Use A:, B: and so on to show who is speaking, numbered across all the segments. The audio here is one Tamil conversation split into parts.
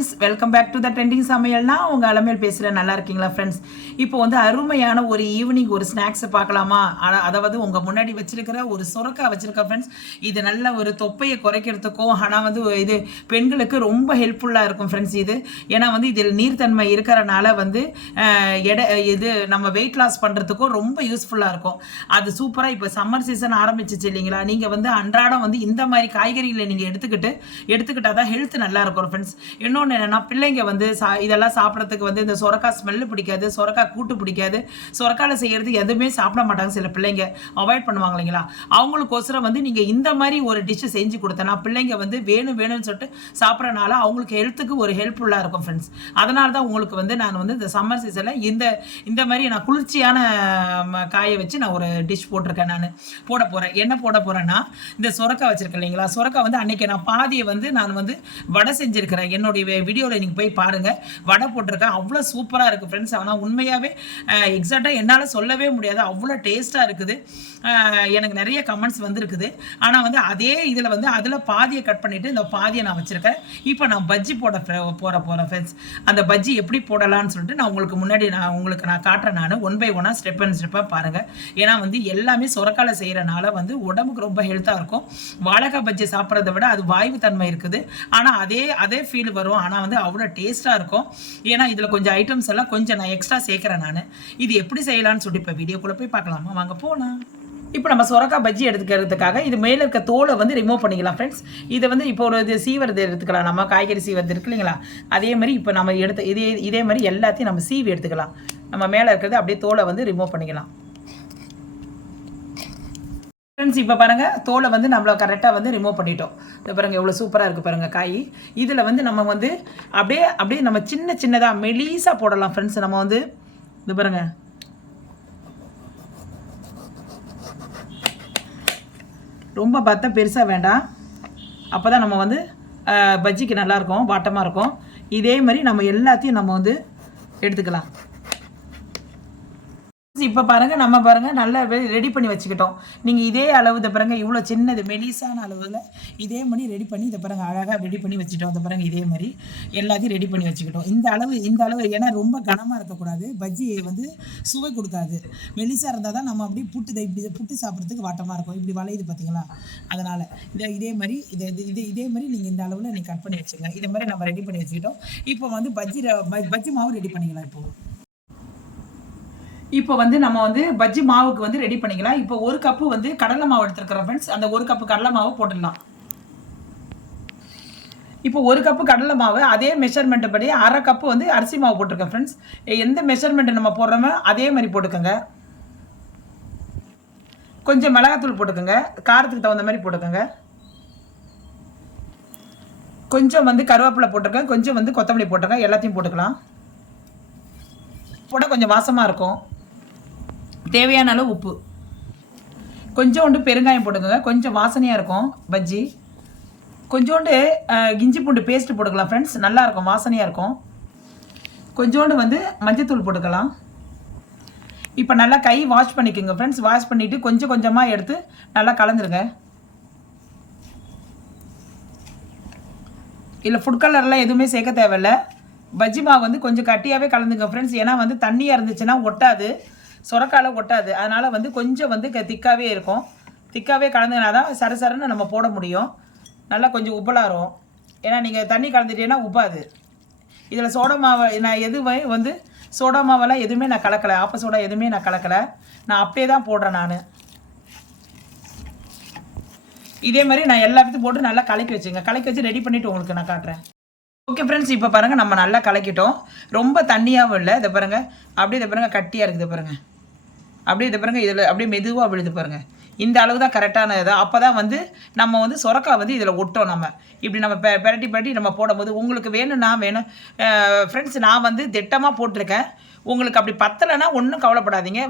A: Friends welcome back to the trending சமையல்னா உங்கள் அலமையில் பேசுகிறேன் நல்லா இருக்கீங்களா ஃப்ரெண்ட்ஸ் இப்போ வந்து அருமையான ஒரு ஈவினிங் ஒரு ஸ்நாக்ஸை பார்க்கலாமா? ஆனா- அதாவது உங்கள் முன்னாடி வச்சிருக்கிற ஒரு சுரக்கா வச்சிருக்க ஃப்ரெண்ட்ஸ் இது நல்ல ஒரு தொப்பையை குறைக்கிறதுக்கும் ஆனால் வந்து இது பெண்களுக்கு ரொம்ப ஹெல்ப்ஃபுல்லாக இருக்கும் ஃப்ரெண்ட்ஸ் இது. ஏன்னா வந்து இதில் நீர்த்தன்மை இருக்கிறனால வந்து எடை இது நம்ம வெயிட் லாஸ் பண்ணுறதுக்கும் ரொம்ப யூஸ்ஃபுல்லாக இருக்கும். அது சூப்பராக இப்போ சம்மர் சீசன் ஆரம்பிச்சிச்சு இல்லைங்களா? நீங்கள் வந்து அன்றாடம் வந்து இந்த மாதிரி காய்கறிகளை நீங்கள் எடுத்துக்கிட்டு எடுத்துக்கிட்டால் தான் ஹெல்த் நல்லா இருக்கும் ஃப்ரெண்ட்ஸ் இன்னொன்று என்னென்னா பிள்ளைங்க வந்து சா இதெல்லாம் சாப்பிட்றதுக்கு வந்து இந்த சொரக்காய் ஸ்மெல்லு பிடிக்காது சொரக்காய் கூட்டு பிடிக்காது. சொரக்காயில் செய்கிறது எதுவுமே சாப்பிட மாட்டாங்க சில பிள்ளைங்க. அவாய்ட் பண்ணுவாங்க இல்லைங்களா? அவங்களுக்கோசரம் வந்து நீங்கள் இந்த மாதிரி ஒரு டிஷ்ஷு செஞ்சு கொடுத்தனா பிள்ளைங்க வந்து வேணும் வேணும்னு சொல்லிட்டு சாப்பிட்றனால அவங்களுக்கு ஹெல்த்துக்கு ஒரு ஹெல்ப்ஃபுல்லாக இருக்கும் ஃப்ரெண்ட்ஸ் அதனால தான் உங்களுக்கு வந்து நான் வந்து இந்த சம்மர் சீசனில் இந்த இந்த மாதிரி நான் குளிர்ச்சியான ம, காயை வச்சு நான் ஒரு டிஷ் போட்டிருக்கேன் நான். போட போகிறேன் என்ன போட போகிறேன்னா இந்த சொரக்காய் வச்சுருக்கேன் இல்லைங்களா? சொரக்காய் வந்து அன்றைக்கி நான் பாதியை வந்து நான் வந்து வடை செஞ்சுருக்கிறேன். என்னுடைய வீடியோவில் நீங்கள் போய் பாருங்கள் வடை போட்டிருக்கேன் அவ்வளோ சூப்பராக இருக்குது ஃப்ரெண்ட்ஸ் ஆனால் உண்மையாகவே எக்ஸாக்டாக என்னால் சொல்லவே முடியாது. அவ்வளோ டேஸ்ட்டாக இருக்குது. எனக்கு நிறைய கமெண்ட்ஸ் வந்துருக்குது. ஆனால் வந்து அதே இதில் வந்து அதில் பாதியை கட் பண்ணிவிட்டு இந்த பாதியை நான் வச்சுருக்கேன். இப்போ நான் பஜ்ஜி போட போகிற போகிறேன் ஃப்ரெண்ட்ஸ் அந்த பஜ்ஜி எப்படி போடலான்னு சொல்லிட்டு நான் உங்களுக்கு முன்னாடி நான் உங்களுக்கு நான் காட்டுறேன் நான். ஒன் பை ஒன்னாக ஸ்டெப் அண்ட் ஸ்டெப்பாக பாருங்கள் ஏன்னா வந்து எல்லாமே சுரக்கால செய்கிறனால வந்து உடம்புக்கு ரொம்ப ஹெல்த்தாக இருக்கும். வாழைக்காய் பஜ்ஜி சாப்பிட்றத விட அது வாய்வு தன்மை இருக்குது. ஆனால் அதே அதே ஃபீல் வரும். ஆனால் வந்து அவ்வளோ டேஸ்ட்டாக இருக்கும். ஏன்னா இதில் கொஞ்சம் ஐட்டம்ஸ் எல்லாம் கொஞ்சம் நான் எக்ஸ்ட்ரா சேர்க்குறேன் நான். இது எப்படி செய்யலான்னு சொல்லிட்டு இப்போ வீடியோக்குள்ளே போய் பார்க்கலாமா? வாங்க போகலாம் இப்போ நம்ம சொரக்காய் பஜ்ஜி எடுத்துக்கிறதுக்காக இது மேலே இருக்க தோலை வந்து ரிமூவ் பண்ணிக்கலாம் ஃப்ரெண்ட்ஸ் இதை வந்து இப்போ ஒரு இது சீவரது எடுத்துக்கலாம். நம்ம காய்கறி சீவரது இருக்கு இல்லைங்களா? அதே மாதிரி இப்போ நம்ம எடுத்து இதே இதே மாதிரி எல்லாத்தையும் நம்ம சீவி எடுத்துக்கலாம். நம்ம மேலே இருக்கிறது அப்படியே தோலை வந்து ரிமூவ் பண்ணிக்கலாம். ஃப்ரெண்ட்ஸ் இப்போ பாருங்கள் தோலை வந்து நம்மள கரெக்டாக வந்து ரிமூவ் பண்ணிட்டோம். இது பாருங்கள் எவ்வளோ சூப்பராக இருக்குது பாருங்கள் காய். இதில் வந்து நம்ம வந்து அப்படியே அப்படியே நம்ம சின்ன சின்னதாக மெலீஸாக போடலாம் ஃப்ரெண்ட்ஸ் நம்ம வந்து இது பாருங்கள் ரொம்ப பத்த பெருசாக வேண்டாம். அப்போ தான் நம்ம வந்து பஜ்ஜிக்கு நல்லாயிருக்கும் வாட்டமாக இருக்கும். இதே மாதிரி நம்ம எல்லாத்தையும் நம்ம வந்து எடுத்துக்கலாம். இப்போ பாருங்க நம்ம பாருங்க நல்லா ரெடி பண்ணி வச்சுக்கிட்டோம். நீங்கள் இதே அளவு இதை பாருங்க இவ்வளோ சின்னது மெலிசான அளவில் இதே மாதிரி ரெடி பண்ணி இதை பாருங்க அழகாக ரெடி பண்ணி வச்சுட்டோம். அதை பாருங்க இதே மாதிரி எல்லாத்தையும் ரெடி பண்ணி வச்சுக்கிட்டோம். இந்த அளவு இந்த அளவு ஏன்னா ரொம்ப கனமாக இருக்கக்கூடாது. பஜ்ஜி வந்து சுவை கொடுக்காது. மெலிசாக இருந்தால் தான் நம்ம அப்படியே புட்டு இதை இப்படி புட்டு சாப்பிட்றதுக்கு வாட்டமாக இருக்கும். இப்படி வளையுது பார்த்தீங்களா அதனால் இதை இதே மாதிரி இதை இது இதே மாதிரி நீங்கள் இந்த அளவில் நீங்கள் கட் பண்ணி வச்சுங்க இதே மாதிரி நம்ம ரெடி பண்ணி வச்சுக்கிட்டோம். இப்போ வந்து பஜ்ஜி பஜ்ஜி மாவு ரெடி பண்ணிக்கலாம் இப்போது இப்போ வந்து நம்ம வந்து பஜ்ஜி மாவுக்கு வந்து ரெடி பண்ணிக்கலாம். இப்போ ஒரு கப்பு வந்து கடலை மாவு எடுத்துருக்கிறோம் ஃப்ரெண்ட்ஸ் அந்த ஒரு கப்பு கடலை மாவு போட்டுடலாம். இப்போ ஒரு கப்பு கடலை மாவு அதே மெஷர்மெண்ட் படி அரை கப்பு வந்து அரிசி மாவு போட்டிருக்கேன் ஃப்ரெண்ட்ஸ் எந்த மெஷர்மெண்ட் நம்ம போடுறோமோ அதே மாதிரி போட்டுக்கோங்க. கொஞ்சம் மிளகாத்தூள் போட்டுக்கோங்க. காரத்துக்கு தகுந்த மாதிரி போட்டுக்கோங்க. கொஞ்சம் வந்து கருவேப்பிலை போட்டுக்கோங்க. கொஞ்சம் வந்து கொத்தமல்லி போட்டுக்கோங்க. எல்லாத்தையும் போட்டுக்கலாம். போட கொஞ்சம் வாசமாக இருக்கும். தேவையான அளவு உப்பு. கொஞ்சோண்டு பெருங்காயம் போட்டுக்கோங்க. கொஞ்சம் வாசனையாக இருக்கும் பஜ்ஜி. கொஞ்சோண்டு இஞ்சி பூண்டு பேஸ்ட் போட்டுக்கலாம் ஃப்ரெண்ட்ஸ் நல்லாயிருக்கும் வாசனையாக இருக்கும். கொஞ்சோண்டு வந்து மஞ்சத்தூள் போட்டுக்கலாம். இப்போ நல்லா கை வாஷ் பண்ணிக்கோங்க ஃப்ரெண்ட்ஸ் வாஷ் பண்ணிவிட்டு கொஞ்சம் கொஞ்சமாக எடுத்து நல்லா கலந்துருங்க. இல்லை ஃபுட் கலர்லாம் எதுவுமே சேர்க்க தேவையில்ல. பஜ்ஜி மாவு வந்து கொஞ்சம் கட்டியாகவே கலந்துங்க ஃப்ரெண்ட்ஸ் ஏன்னா வந்து தண்ணியாக இருந்துச்சுன்னா ஒட்டாது. சுரக்கால ஒட்டாது. அதனால் வந்து கொஞ்சம் வந்து திக்காகவே இருக்கும். திக்காகவே கலந்துனா தான் சர சரன்னு நம்ம போட முடியும். நல்லா கொஞ்சம் உப்பலாரும். ஏன்னா நீங்கள் தண்ணி கலந்துட்டீங்கன்னா உப்பாது. இதில் சோடா மாவை நான் எதுவும் வந்து சோடா மாவெல்லாம் எதுவுமே நான் கலக்கலை. ஆப்ப சோடா எதுவுமே நான் கலக்கலை. நான் அப்படியே தான் போடுறேன் நான். இதே மாதிரி நான் எல்லாத்தையும் போட்டு நல்லா கலக்கி வச்சுங்க. கலக்கி வச்சு ரெடி பண்ணிவிட்டு உங்களுக்கு நான் காட்டுறேன். ஓகே ஃப்ரெண்ட்ஸ் இப்போ பாருங்கள் நம்ம நல்லா கலக்கிட்டோம். ரொம்ப தண்ணியாகவும் இல்லை. இதை பாருங்கள் அப்படியே இதை பாருங்கள் கட்டியாக இருக்குது பாருங்கள் அப்படியே இது பாருங்கள் இதில் அப்படியே மெதுவாக விழுது பாருங்கள் இந்த அளவு தான் கரெக்டான இதாக அப்போ தான் வந்து நம்ம வந்து சொரக்கா வந்து இதில் ஒட்டோம் நம்ம. இப்படி நம்ம பெ பெரட்டி பெரட்டி நம்ம போடும்போது உங்களுக்கு வேணும்னா வேணும். ஃப்ரெண்ட்ஸ் நான் வந்து திட்டமாக போட்டிருக்கேன். உங்களுக்கு அப்படி பத்தலைன்னா ஒன்றும் கவலைப்படாதீங்க.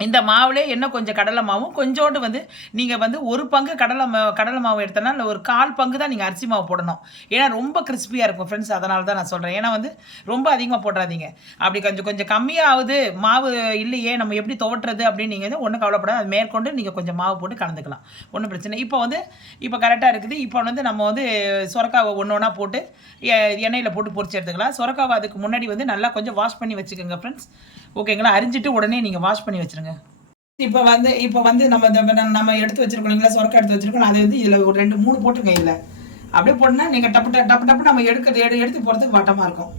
A: இந்த மாவுலே என்ன கொஞ்சம் கடலை மாவும் கொஞ்சோண்டு வந்து நீங்கள் வந்து ஒரு பங்கு கடலை மா கடலை மாவு எடுத்தனா இல்லை ஒரு கால் பங்கு தான் நீங்கள் அரிசி மாவு போடணும். ஏன்னா ரொம்ப கிறிஸ்பியாக இருக்கும் ஃப்ரெண்ட்ஸ் அதனால தான் நான் சொல்கிறேன் ஏன்னா வந்து ரொம்ப அதிகமாக போட்டுறாதீங்க. அப்படி கொஞ்சம் கொஞ்சம் கம்மியாகுது மாவு இல்லையே நம்ம எப்படி துவட்டுறது அப்படின்னு நீங்கள் வந்து ஒன்றும் கவலைப்படாது அது மேற்கொண்டு நீங்கள் கொஞ்சம் மாவு போட்டு கலந்துக்கலாம். ஒன்றும் பிரச்சனை இப்போ வந்து இப்போ கரெக்டாக இருக்குது. இப்போ வந்து நம்ம வந்து சுரக்காவை ஒன்று ஒன்றா போட்டு எ- எண்ணெயில் போட்டு பொரிச்சு எடுத்துக்கலாம். சுரக்காவை அதுக்கு முன்னாடி வந்து நல்லா கொஞ்சம் வாஷ் பண்ணி வச்சுக்கோங்க ஃப்ரெண்ட்ஸ் ஓகேங்களா? அரிஞ்சிட்டு உடனே நீங்கள் வாஷ் பண்ணி வச்சுருங்க. இப்போ வந்து இப்போ வந்து நம்ம நம்ம- எடுத்து வச்சிருக்கோம் இல்லைங்களா? சொர்க்க எடுத்து வச்சிருக்கோம். அதை வந்து இதில் ஒரு ரெண்டு மூணு போட்டுருங்க இதில். அப்படியே போட்டுனா நீங்கள் டப்பு டப்பு டப்பு டப்பு நம்ம எடுக்கிறது எடு எடுத்து போகிறதுக்கு வட்டமாக இருக்கும்.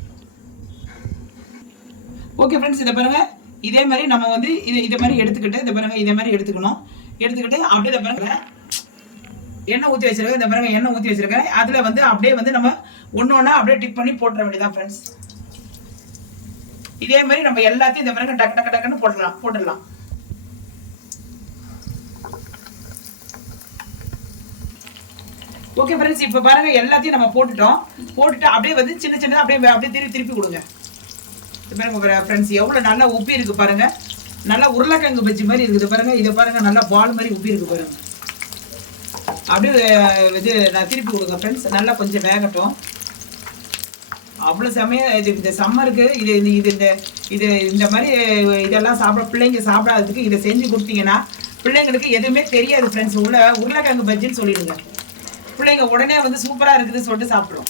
A: ஓகே ஃப்ரெண்ட்ஸ் இதை பாருங்க. இதே மாதிரி நம்ம வந்து இது இதே மாதிரி எடுத்துக்கிட்டு இதை பாருங்க இதே மாதிரி எடுத்துக்கணும். எடுத்துக்கிட்டு அப்படியே இதை பாருங்க. எண்ணெய் ஊற்றி வச்சிருக்கேன். இந்த பாருங்க எண்ணெய் ஊற்றி வச்சிருக்கேன். அதில் வந்து அப்படியே வந்து நம்ம ஒன்று ஒன்றா அப்படியே டிப் பண்ணி போட்டுற வேண்டியதான் ஃப்ரெண்ட்ஸ் இதே மாதிரி நம்ம எல்லாத்தையும் இந்த மாதிரி டக்கு டக்கு டக்குன்னு போடலாம் போட்டுடலாம். ஓகே ஃப்ரெண்ட்ஸ் இப்போ பாருங்க எல்லாத்தையும் நம்ம போட்டுட்டோம். போட்டுட்டு அப்படியே வந்து சின்ன சின்னதாக அப்படியே அப்படியே திருப்பி திருப்பி கொடுங்க. இது பாருங்க ஃப்ரெண்ட்ஸ் எவ்வளோ நல்லா உப்பி இருக்கு பாருங்க. நல்லா உருளைக்கிழங்கு பஜ்ஜி மாதிரி இருக்குது பாருங்க. இதை பாருங்க நல்லா பால் மாதிரி உப்பி இருக்கு பாருங்க. அப்படியே இது நான் திருப்பி கொடுங்க ஃப்ரெண்ட்ஸ் நல்லா கொஞ்சம் வேகட்டும். அவ்வளோ சமயம் இது இந்த சம்மருக்கு இது இது இது இந்த இது இந்த மாதிரி இதெல்லாம் சாப்பிட பிள்ளைங்க சாப்பிடாததுக்கு இதை செஞ்சு கொடுத்தீங்கன்னா பிள்ளைங்களுக்கு எதுவுமே தெரியாது ஃப்ரெண்ட்ஸ் உள்ள உருளைக்கிழங்கு பஜ்ஜின்னு சொல்லிடுங்க. பிள்ளைங்க உடனே வந்து சூப்பராக இருக்குதுன்னு சொல்லிட்டு சாப்பிடும்.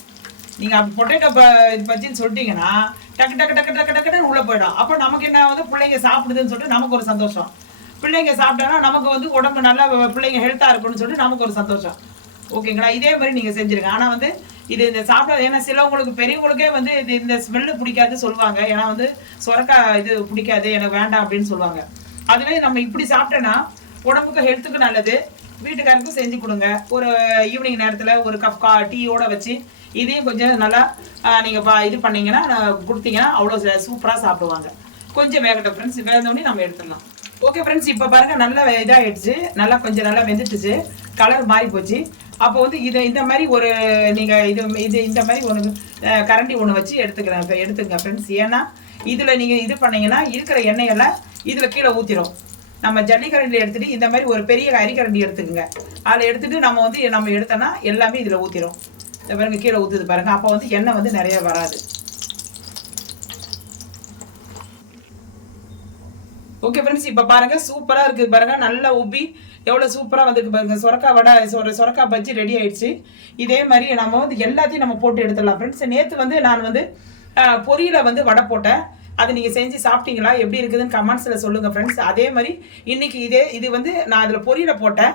A: நீங்கள் அப்போ பொட்டேட்டோ ப இது பஜ்ஜின்னு சொல்லிட்டீங்கன்னா டக்கு டக்கு டக்கு டக்கு டக்குன்னு உள்ளே போயிடும். அப்போ நமக்கு என்ன வந்து பிள்ளைங்க சாப்பிடுதுன்னு சொல்லிட்டு நமக்கு ஒரு சந்தோஷம். பிள்ளைங்க சாப்பிட்டாங்கன்னா நமக்கு வந்து உடம்பு நல்லா பிள்ளைங்க ஹெல்த்தாக இருக்கும்னு சொல்லிட்டு நமக்கு ஒரு சந்தோஷம். ஓகேங்களா இதே மாதிரி நீங்கள் செஞ்சுருங்க. ஆனால் வந்து இது இந்த சாப்பிடாது ஏன்னா சிலவங்களுக்கு பெரியவங்களுக்கே வந்து இது இந்த ஸ்மெல்லு பிடிக்காது சொல்லுவாங்க. ஏன்னா வந்து சுரக்கா இது பிடிக்காது எனக்கு வேண்டாம் அப்படின்னு சொல்லுவாங்க. அதுவே நம்ம இப்படி சாப்பிட்டோன்னா உடம்புக்கு ஹெல்த்துக்கு நல்லது. வீட்டுக்காருக்கும் செஞ்சு கொடுங்க. ஒரு ஈவினிங் நேரத்தில் ஒரு கப் கா டீயோட வச்சு இதையும் கொஞ்சம் நல்லா நீங்கள் பா இது பண்ணீங்கன்னா கொடுத்தீங்கன்னா அவ்வளோ சூப்பராக சாப்பிடுவாங்க. கொஞ்சம் வேகட்டும் ஃப்ரெண்ட்ஸ் வேகந்தோடனே நம்ம எடுத்துடலாம். ஓகே ஃப்ரெண்ட்ஸ் இப்போ பாருங்க நல்லா இதாகிடுச்சு நல்லா கொஞ்சம் நல்லா வெந்துட்டுச்சு கலர் மாறி போச்சு அப்போ வந்து இதை இந்த மாதிரி ஒரு நீங்கள் இது இது இந்த மாதிரி ஒன்று கரண்டி ஒன்று வச்சு எடுத்துக்கிறேன் இப்போ எடுத்துங்க ஃப்ரெண்ட்ஸ் ஏன்னா இதில் நீங்கள் இது பண்ணீங்கன்னா இருக்கிற எண்ணெயெல்லாம் இதில் கீழே ஊற்றிடும் நம்ம ஜல்லிக்கரண்டி எடுத்துட்டு இந்த மாதிரி ஒரு பெரிய அரிக்கரண்டி எடுத்துக்கோங்க. அதில் எடுத்துட்டு நம்ம வந்து நம்ம எடுத்தோன்னா எல்லாமே இதில் ஊற்றிடும் இந்த பாருங்க கீழே ஊற்றுது பாருங்க. அப்போ வந்து எண்ணெய் வந்து நிறைய வராது. ஓகே ஃப்ரெண்ட்ஸ் இப்போ பாருங்க சூப்பராக இருக்குது பாருங்க நல்லா உப்பி எவ்வளோ சூப்பராக வந்துருக்கு பாருங்க. சொரக்கா வடை சொர சொரக்கா பஜ்ஜி ரெடி ஆயிடுச்சு. இதே மாதிரி நம்ம வந்து எல்லாத்தையும் நம்ம போட்டு எடுத்துடலாம். ஃப்ரெண்ட்ஸ் நேற்று வந்து நான் வந்து ஆஹ், பொரியில வந்து வடை போட்டேன். அது நீங்கள் செஞ்சு சாப்பிட்டீங்களா? எப்படி இருக்குதுன்னு கமெண்ட்ஸில் சொல்லுங்கள் ஃப்ரெண்ட்ஸ் அதே மாதிரி இன்னைக்கு இதே இது வந்து நான் அதில் பொரியில போட்டேன்.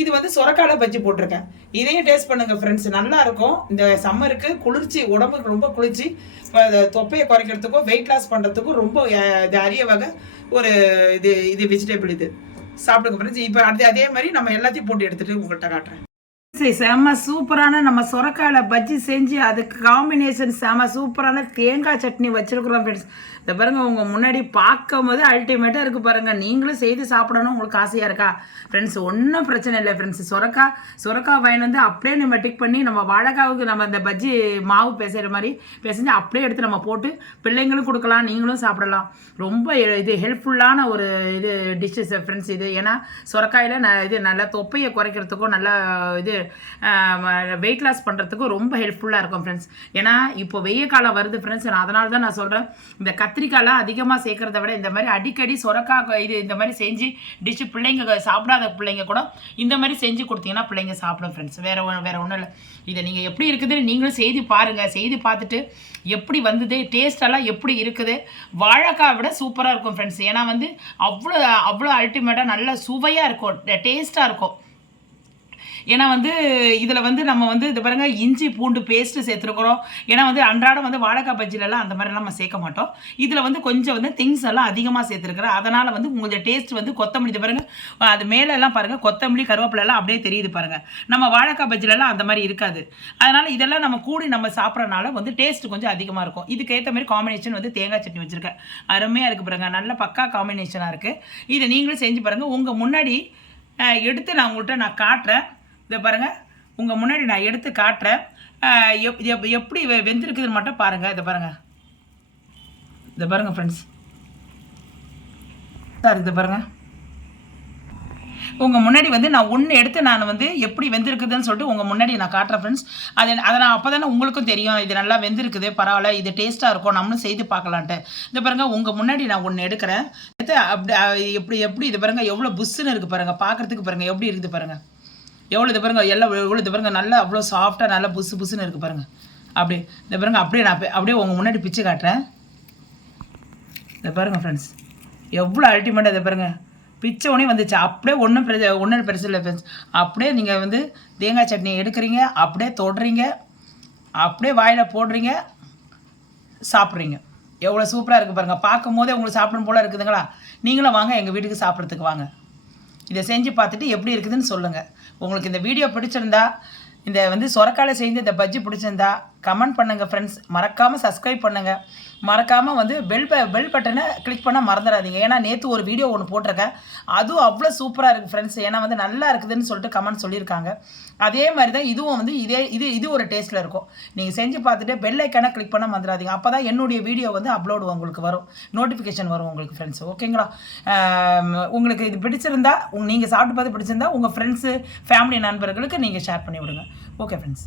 A: இது வந்து சொரக்கால பஜ்ஜி போட்டிருக்கேன். இதையும் டேஸ்ட் பண்ணுங்கள் ஃப்ரெண்ட்ஸ் நல்லா இருக்கும். இந்த சம்மருக்கு குளிர்ச்சி உடம்புக்கு ரொம்ப குளிர்ச்சி. தொப்பையை குறைக்கிறதுக்கும் வெயிட் லாஸ் பண்ணுறதுக்கும் ரொம்ப இது அரிய வகை ஒரு இது இது வெஜிடபிள் இது. சாப்பிடுங்க. ஃப்ரெண்ட்ஸ் இப்போ அதே அதே மாதிரி நம்ம எல்லாத்தையும் போட்டு எடுத்துட்டு உங்கள்கிட்ட காட்டுறேன். செம்ம சூப்பரான நம்ம சுரக்காயில் பஜ்ஜி செஞ்சு அதுக்கு காம்பினேஷன் செம்ம சூப்பரான தேங்காய் சட்னி வச்சுருக்குறோம் ஃப்ரெண்ட்ஸ் இந்த பாருங்கள் உங்கள் முன்னாடி பார்க்கும் போது அல்டிமேட்டாக இருக்குது பாருங்கள் நீங்களும் செய்து சாப்பிடணும் உங்களுக்கு ஆசையாக இருக்கா? ஃப்ரெண்ட்ஸ் ஒன்றும் பிரச்சனை இல்லை ஃப்ரெண்ட்ஸ் சொரக்கா சொரக்கா வயன் வந்து அப்படியே நம்ம டிக் பண்ணி நம்ம வாழைக்காவுக்கு நம்ம இந்த பஜ்ஜி மாவு பேசுகிற மாதிரி பேசஞ்சு அப்படியே எடுத்து நம்ம போட்டு பிள்ளைங்களும் கொடுக்கலாம் நீங்களும் சாப்பிடலாம். ரொம்ப இது ஹெல்ப்ஃபுல்லான ஒரு இது டிஷ்ஷஸ் ஃப்ரெண்ட்ஸ் இது. ஏன்னா சொரக்காயில் ந இது நல்லா தொப்பையை குறைக்கிறதுக்கும் நல்லா இது வெயிட் லாஸ் பண்ணுறதுக்கு ரொம்ப ஹெல்ப்ஃபுல்லாக இருக்கும் ஃப்ரெண்ட்ஸ் ஏன்னா இப்போ வெய்ய காலம் வருது ஃப்ரெண்ட்ஸ் நான் அதனால தான் நான் சொல்கிறேன் இந்த கத்திரிக்காய்லாம் அதிகமாக சேர்க்குறத விட இந்த மாதிரி அடிக்கடி சொரக்காய் இது இந்த மாதிரி செஞ்சு டிஷ்ஷு பிள்ளைங்க சாப்பிடாத பிள்ளைங்க கூட இந்த மாதிரி செஞ்சு கொடுத்தீங்கன்னா பிள்ளைங்க சாப்பிடும் ஃப்ரெண்ட்ஸ் வேறு ஒன்று வேறு ஒன்றும் இல்லை. இதை நீங்கள் எப்படி இருக்குதுன்னு நீங்களும் செய்து பாருங்கள் செய்து பார்த்துட்டு எப்படி வந்தது டேஸ்டெல்லாம் எப்படி இருக்குது. வாழைக்காய் விட சூப்பராக இருக்கும் ஃப்ரெண்ட்ஸ் ஏன்னா வந்து அவ்வளோ அவ்வளோ அல்டிமேட்டாக நல்ல சுவையாக இருக்கும் டேஸ்ட்டாக இருக்கும். ஏன்னா வந்து இதில் வந்து நம்ம வந்து இது பாருங்க இஞ்சி பூண்டு பேஸ்ட்டு சேர்த்துருக்குறோம். ஏன்னா வந்து அன்றாடம் வந்து வாழைக்காய் பஜ்ஜிலலாம் அந்த மாதிரிலாம் நம்ம சேர்க்க மாட்டோம். இதில் வந்து கொஞ்சம் வந்து திங்ஸ் எல்லாம் அதிகமாக சேர்த்துருக்குறேன். அதனால் வந்து உங்களுடைய டேஸ்ட் வந்து கொத்தமல்லி இது பாருங்க அது மேலே எல்லாம் பாருங்கள் கொத்தமல்லி கருவேப்பிலை எல்லாம் அப்படியே தெரியுது பாருங்கள் நம்ம வாழைக்காய் பஜ்ஜிலலாம் அந்த மாதிரி இருக்காது. அதனால் இதெல்லாம் நம்ம கூடி நம்ம சாப்பிட்றனால வந்து டேஸ்ட் கொஞ்சம் அதிகமாக இருக்கும். இதுக்கேற்ற மாதிரி காம்பினேஷன் வந்து தேங்காய் சட்னி வச்சுருக்கேன். அருமையாக இருக்குது பாருங்கள் நல்ல பக்கா காம்பினேஷனாக இருக்குது இதை நீங்களும் செஞ்சு பாருங்கள் உங்கள் முன்னாடி எடுத்து நான் உங்கள்கிட்ட நான் காட்டுறேன். இதை பாருங்கள் உங்கள் முன்னாடி நான் எடுத்து காட்டுறேன். எப் எப்படி வெந்திருக்குதுன்னு மட்டும் பாருங்கள் இதை பாருங்கள் இதை பாருங்கள் ஃப்ரெண்ட்ஸ் சார் இதை பாருங்கள் உங்கள் முன்னாடி வந்து நான் ஒன்று எடுத்து நான் வந்து எப்படி வெந்திருக்குதுன்னு சொல்லிட்டு உங்கள் முன்னாடி நான் காட்டுறேன் ஃப்ரெண்ட்ஸ் அதை அதை நான் அப்போ தானே உங்களுக்கும் தெரியும். இது நல்லா வெந்திருக்குது பரவாயில்ல. இது டேஸ்ட்டாக இருக்கும். நம்மளும் செய்து பார்க்கலான்ட்டு. இதை பாருங்கள் உங்கள் முன்னாடி நான் ஒன்று எடுக்கிறேன். எடுத்து அப்படி எப்படி எப்படி இது பாருங்கள் எவ்வளோ புஷ்ஷுன்னு இருக்குது பாருங்கள் பார்க்கறதுக்கு பாருங்கள் எப்படி இருக்குது பாருங்கள் எவ்வளோ இது பாருங்க எல்லாம் எவ்வளோ இது பாருங்க நல்லா அவ்வளோ சாஃப்டாக நல்லா புசு புசுன்னு இருக்குது பாருங்க. அப்படியே இந்த பாருங்க அப்படியே நான் அப்படியே உங்கள் முன்னாடி பிச்சு காட்டுறேன். இதை பாருங்கள் ஃப்ரெண்ட்ஸ் எவ்வளோ அல்டிமேட்டாக இதை பாருங்கள் பிச்சை உடனே வந்துச்சு. அப்படியே ஒன்றும் பிரச்ச ஒன்றும் பெருசு இல்லை ஃப்ரெண்ட்ஸ் அப்படியே நீங்கள் வந்து தேங்காய் சட்னி எடுக்கிறீங்க அப்படியே தொடுறீங்க அப்படியே வாயில் போடுறீங்க சாப்பிட்றீங்க. எவ்வளோ சூப்பராக இருக்குது பாருங்கள் பார்க்கும் போதே உங்களுக்கு சாப்பிடும் போல இருக்குதுங்களா? நீங்களும் வாங்க எங்கள் வீட்டுக்கு சாப்பிட்றதுக்கு வாங்க. இதை செஞ்சு பார்த்துட்டு எப்படி இருக்குதுன்னு சொல்லுங்கள் உங்களுக்கு இந்த வீடியோ பிடிச்சிருந்தா இந்த வந்து சொரக்காலை செய்து இந்த பஜ்ஜி பிடிச்சிருந்தா கமெண்ட் பண்ணுங்கள் ஃப்ரெண்ட்ஸ் மறக்காமல் சப்ஸ்கிரைப் பண்ணுங்கள் மறக்காமல் வந்து பெல் ப பெல் பட்டனை கிளிக் பண்ண மறந்துடாதீங்க. ஏன்னா நேற்று ஒரு வீடியோ ஒன்று போட்டிருக்கேன். அதுவும் அவ்வளோ சூப்பராக இருக்குது ஃப்ரெண்ட்ஸ் ஏன்னா வந்து நல்லா இருக்குதுன்னு சொல்லிட்டு கமெண்ட் சொல்லியிருக்காங்க. அதே மாதிரி தான் இதுவும் வந்து இதே இது இது ஒரு டேஸ்ட்டில் இருக்கும். நீங்கள் செஞ்சு பார்த்துட்டு பெல் ஐக்கானை கிளிக் பண்ண மறந்துடாதீங்க. அப்போ தான் என்னுடைய வீடியோ வந்து அப்லோடு உங்களுக்கு வரும். நோட்டிஃபிகேஷன் வரும் உங்களுக்கு ஃப்ரெண்ட்ஸ் ஓகேங்களா உங்களுக்கு இது பிடிச்சிருந்தா நீங்கள் சாப்பிட்டு பார்த்து பிடிச்சிருந்தா உங்கள் ஃப்ரெண்ட்ஸு ஃபேமிலி நண்பர்களுக்கு நீங்கள் ஷேர் பண்ணி விடுங்க ஓகே ஃப்ரெண்ட்ஸ்